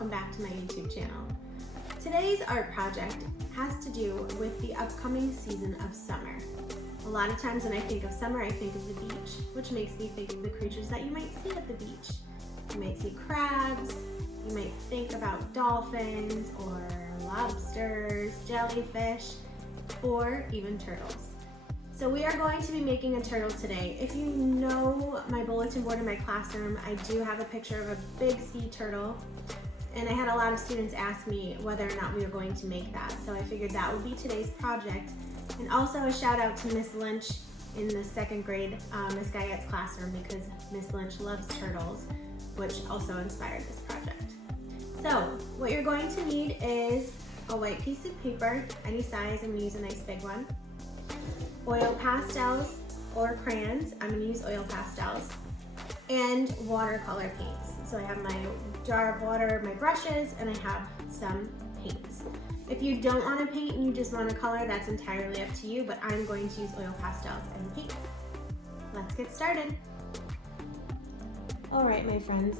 welcome back to my YouTube channel. Today's art project has to do with the upcoming season of summer. A lot of times when I think of summer, I think of the beach, which makes me think of the creatures that you might see at the beach. You might see crabs, you might think about dolphins or lobsters, jellyfish, or even turtles. So we are going to be making a turtle today. If you know my bulletin board in my classroom, I do have a picture of a big sea turtle, and I had a lot of students ask me whether or not we were going to make that. So I figured that would be today's project. And also a shout out to Miss Lynch in the second grade, Miss Guyette's classroom, because Miss Lynch loves turtles, which also inspired this project. So what you're going to need is a white piece of paper, any size. I'm gonna use a nice big one. Oil pastels or crayons. I'm gonna use oil pastels. And watercolor paints. So I have my jar of water, my brushes, and I have some paints. If you don't want to paint and you just want to color, that's entirely up to you, but I'm going to use oil pastels and paints. Let's get started. All right, my friends,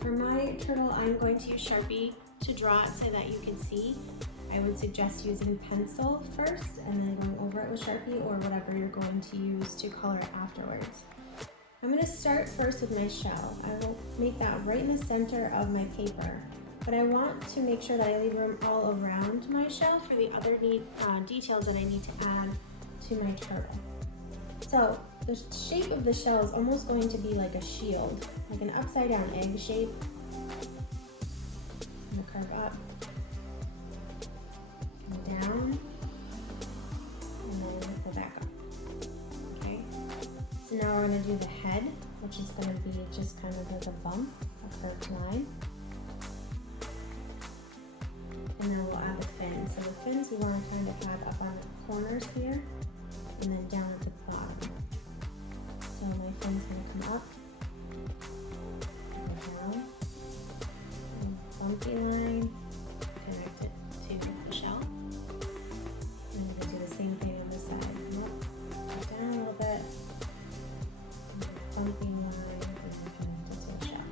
for my turtle, I'm going to use Sharpie to draw it so that you can see. I would suggest using pencil first and then going over it with Sharpie or whatever you're going to use to color it afterwards. I'm going to start first with my shell. I will make that right in the center of my paper, but I want to make sure that I leave room all around my shell for the other details that I need to add to my turtle. So the shape of the shell is almost going to be like a shield, like an upside down egg shape. I'm going to curve up, come down, and then go back up. Okay. So now we're going to do the head, which is going to be just kind of like a bump, a curved line. And then we'll add the fin. So the fins we want to kind of add up on the corners here, and then down at the bottom. So my fin's going to come up, go down, and bumpy line, connect it to the shell. And we're going to do the same thing on this side. Come up, go down a little bit, bumpy line, and connect it to the shell.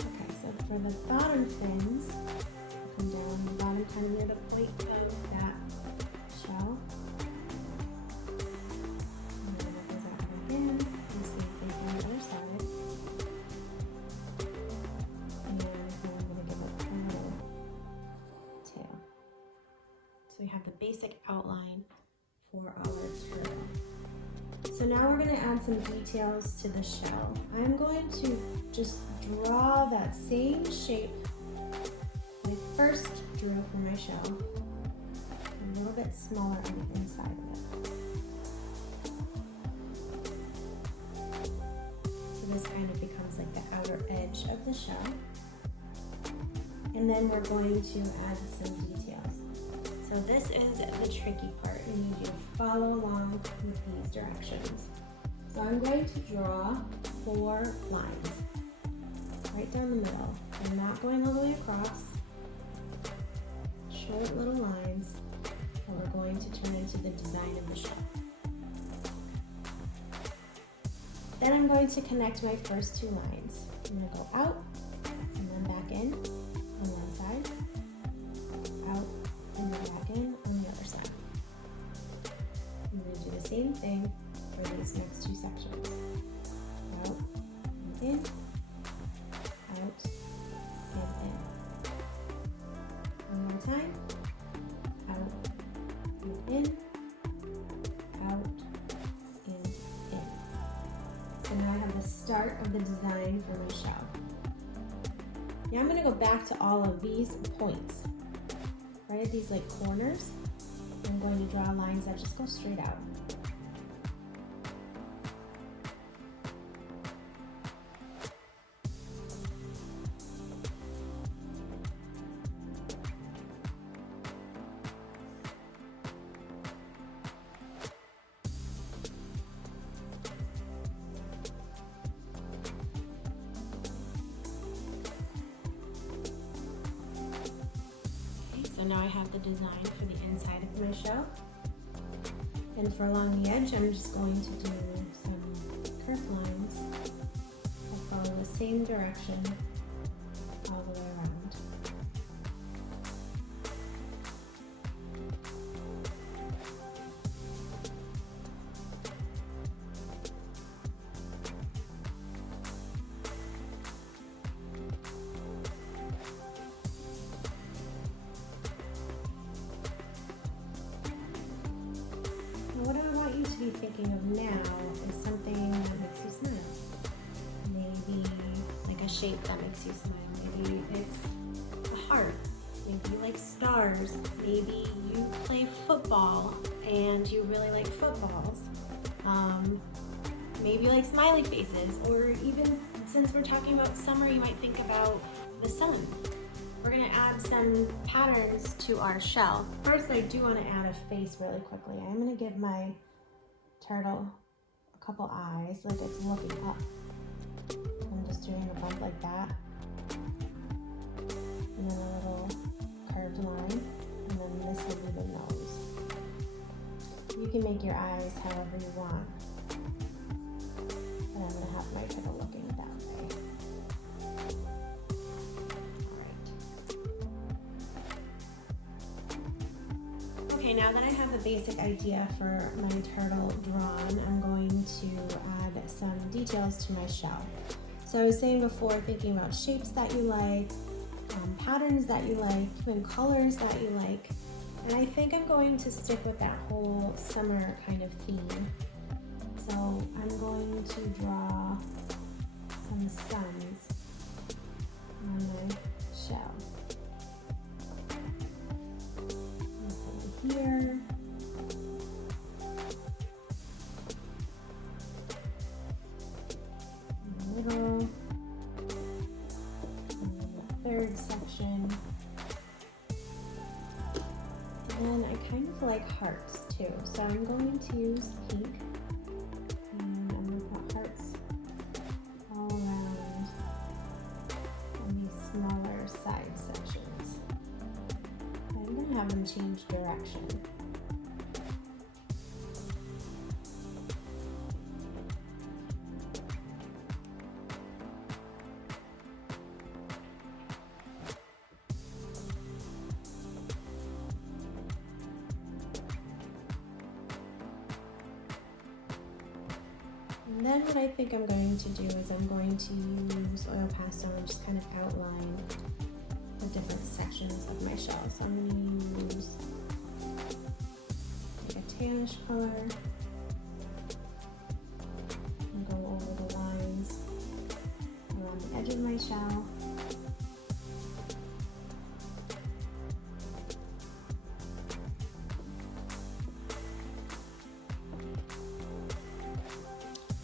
Okay, so for the bottom fins, come down the bottom, kind of near the point of that shell. And then it goes out back in. The same thing on the other side. And then I'm going to give it a little tail. So we have the basic outline for our turtle. So now we're going to add some details to the shell. I'm going to just draw that same shape I first drew for my shell, a little bit smaller on the inside of it. So this kind of becomes like the outer edge of the shell. And then we're going to add some details. So this is the tricky part. I need you to follow along with these directions. So I'm going to draw 4 lines right down the middle. I'm not going all the way across. Short little lines that we're going to turn into the design of the shell. Then I'm going to connect my first 2 lines. I'm going to go out and then back in on one side, out and then back in on the other side. I'm going to do the same thing for these next 2 sections. Out and in, out and in. One more time. Out and in, out and in. So now I have the start of the design for my shell. Now I'm going to go back to all of these points, right at these like corners. I'm going to draw lines that just go straight out. So now I have the design for the inside of my shell. And for along the edge, I'm just going to do some curved lines that follow the same direction all the way around. What I want you to be thinking of now is something that makes you smile. Maybe like a shape that makes you smile. Maybe it's a heart. Maybe you like stars. Maybe you play football and you really like footballs. Maybe you like smiley faces, or even since we're talking about summer, you might think about the sun. We're gonna add some patterns to our shell. First, I do wanna add a face really quickly. I'm gonna give my turtle a couple eyes, like it's looking up. I'm just doing a bump like that. And then a little curved line. And then this will be the nose. You can make your eyes however you want. And I'm gonna have my turtle looking that way. Okay, now that I have the basic idea for my turtle drawn, I'm going to add some details to my shell. So I was saying before, thinking about shapes that you like, patterns that you like, even colors that you like. And I think I'm going to stick with that whole summer kind of theme. So I'm going to draw some suns on my shell. Here. In the middle. And the third section. And I kind of like hearts too. So I'm going to use pink. And I'm going to put hearts all around on these smaller side sections. I'm going to have them change direction. And then what I think I'm going to do is I'm going to use oil pastel and just kind of outline the different sections of my shell. So I'm going to use like a tannish color and go over the lines around the edge of my shell.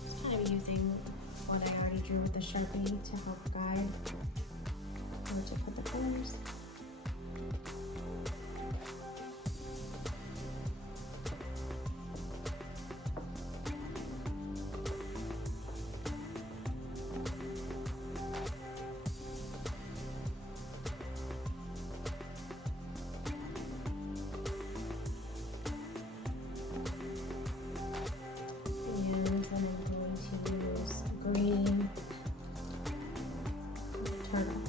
Just kind of using what I already drew with the Sharpie to help guide where to put the colors. And then I'm going to use green turtle.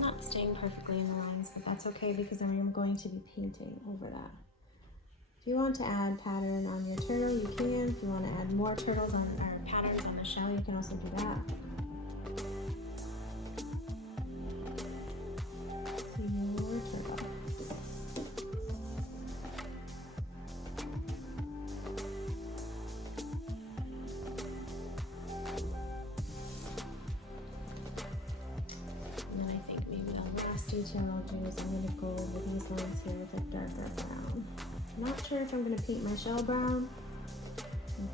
Not staying perfectly in the lines, but that's okay because I'm going to be painting over that. If you want to add pattern on your turtle, you can. If you want to add more turtles on or patterns on the shell, you can also do that. Your turtle. And then I think maybe the last detail I'll do is I'm going to go over these lines here with a darker brown. I'm not sure if I'm going to paint my shell brown,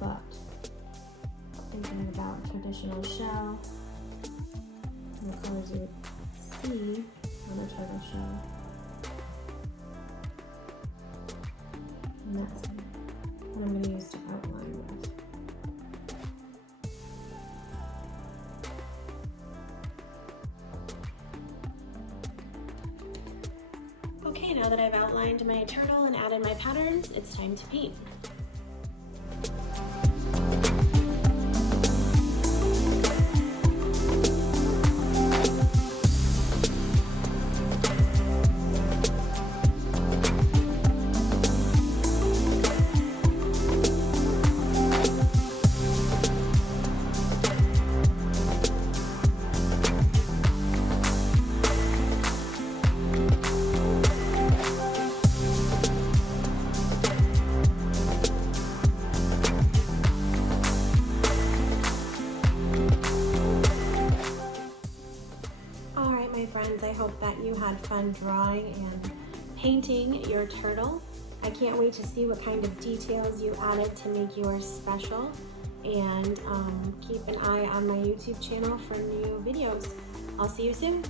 but thinking about traditional shell and the colors you would see on a turtle shell. And that's what I'm going to use to outline with. Okay, now that I've outlined my turtle and added my patterns, it's time to paint. hope that you had fun drawing and painting your turtle. I can't wait to see what kind of details you added to make yours special. And keep an eye on my YouTube channel for new videos. I'll see you soon.